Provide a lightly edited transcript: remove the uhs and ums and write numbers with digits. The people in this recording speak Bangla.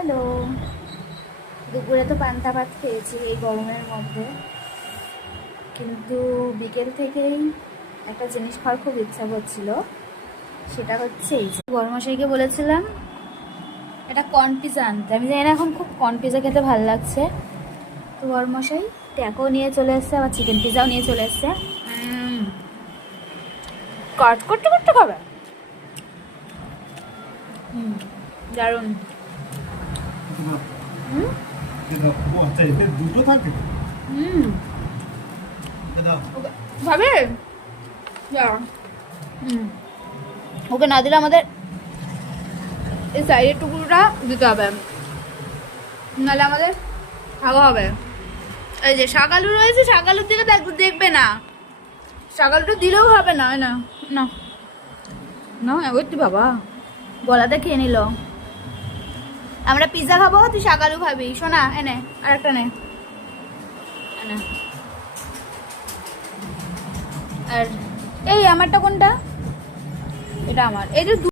হ্যালো, দুপুরে তো পান্তা ভাত খেয়েছি এই গরমের মধ্যে, কিন্তু বিকেল থেকেই একটা জিনিস খাওয়ার খুব ইচ্ছা করছিল। সেটা হচ্ছে এই যে বড়মশাইকে বলেছিলাম এটা কর্ন পিজা আনতে। আমি জানি না এখন খুব কর্ন পিজা খেতে ভালো লাগছে, তো বড়মশাই ট্যাকো নিয়ে চলে এসছে, আবার চিকেন পিজাও নিয়ে চলে এসছে। কাট করতে করতে খাবে। দারুণ। দুটো থাকে ভাবে ওকে না দিলে আমাদের এই সাইডের টুকরোটা দিতে হবে, নাহলে আমাদের খাওয়া হবে। এই যে শাকালু রয়েছে, শাকালুর দিকে দেখবে না, শাকালুটা দিলেও হবে না। না না না ওই বাবা গলাতে খেয়ে নিল। আমরা পিৎজা খাবো, তুই শাকালু খাবি। শোনা এনে আরেকটা নে। আর এই আমারটা কোনটা? এটা আমার। এই যে